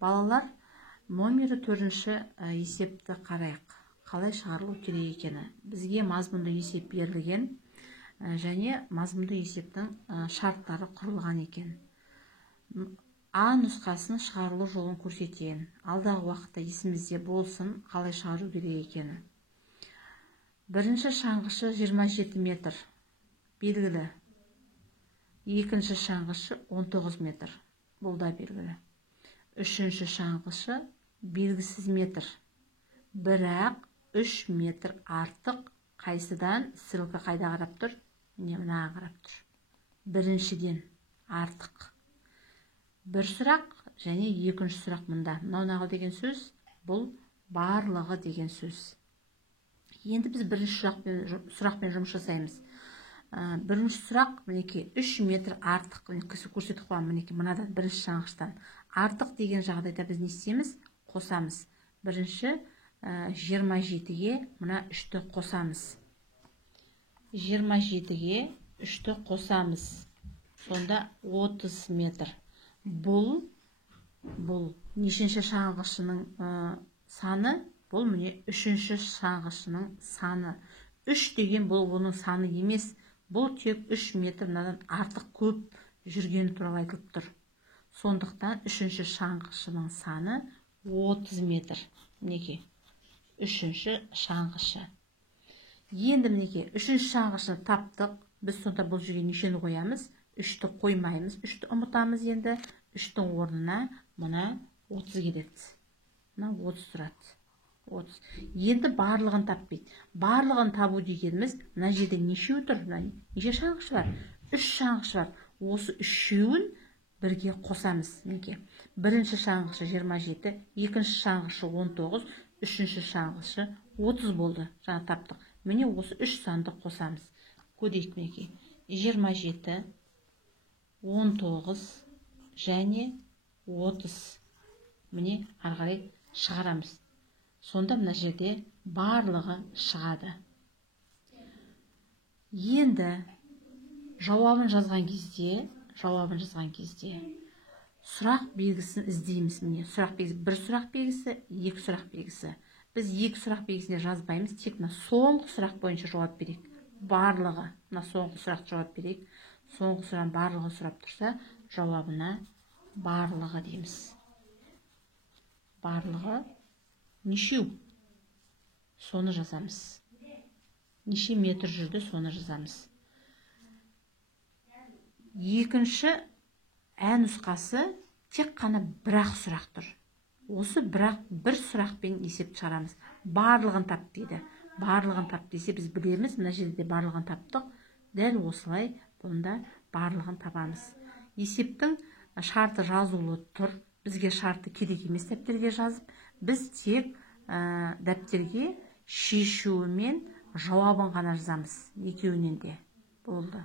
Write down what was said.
Балалар, номері 4-ші есепті қарайық. Қалай шығарылу керек екені. Бізге мазмұнды есеп берілген және мазмұнды есептің шарттары құрылған екен. А нұсқасын шығарылу жолын көрсетейін. Алдағы уақытта есімізде болсын, қалай шығару керек екені. Бірінші шаңғышы 27 метр, белгілі. Екінші шаңғышы 19 метр, бұл да белгілі. Үшінші шаңғышы белгісіз метр, бірақ 3 метр артық. Қайсыдан? Стрелка қайда қарап тұр? Мына қарап тұр. Біріншіден артық. Бір сұрақ және екінші сұрақ мұнда. Мынау деген сөз, бұл барлығы деген сөз. Енді біз бірінші сұрақпен жұмыс жасаймыз. Бірінші сұрақ, мінекей, 3 метр артық. Көрсетіп қойған, мінекей, мынадан бірінші шаңғыштан. Артық деген жағдайда біз не істейміз? Қосамыз. Бірінші 27-ге мына 3-ті қосамыз. 27-ге 3-ті қосамыз. Сонда 30 метр. Бұл нешінші шаңғышының саны? Бұл міне 3-ші шаңғышының саны. 3 деген бұл оның саны емес. Бұл тек 3 метр артық көп жүргені туралы айтылып тұр. Сондықтан 3-ші шаңғышының саны 30 метр. Мінекей, 3-ші шаңғышы. Енді мінекей, 3-ші шаңғышыны таптық. Біз сонда бұл жерге нешені қоямыз? 3-ті қоймаймыз. 3-ті ұмытамыз енді. 3-тің орнына мұна 30 келеді. Мұна 30 тұрады. Енді барлығын таппайды. Барлығын табу дегеніміз, мына жерде нешеу тұр? Неше шаңғыш бар? 3 шаңғыш бар. Осы 3-еуін бірге қосамыз. Бірінші шаңғышы 27, екінші шаңғышы 19, үшінші шаңғышы 30 болды. Жаңа таптық. Міне осы 3 санды қосамыз. Көрейік, мінекей. 27, 19 және 30. Міне арғарай шығарамыз. Сонда мына жерде барлығы шығады. Енді жауабын жазған кезде сұрақ белгісін іздейміз. Міне сұрақ белгісі, бір сұрақ белгісі, екі сұрақ белгісі. Біз екі сұрақ белгісіне жазбаймыз, тек соңғы сұрақ бойынша жауап берейік. Барлығы, соңғы сұрақ жауап берейік. Соңғы сұрақ барлығы сұрап тұрса, жауабына барлығы дейміз. Барлығы нешеу? Соны жазамыз. Неше метр жүрді, соны жазамыз. Екінші ә нұсқасы тек қана бірақ сұрақ тұр. Осы бір сұрақпен есеп шығарамыз. Барлығын тап дейді. Барлығын тап десе біз білеміз, мына жерде барлығын таптық. Дәл осылай бұнда барлығын табамыз. Есептің шарты жазулы тұр. Бізге шарты керек емес дәптерге жазып, біз тек дәптерге шешуі мен жауабын ғана жазамыз. Екеуінен де болды.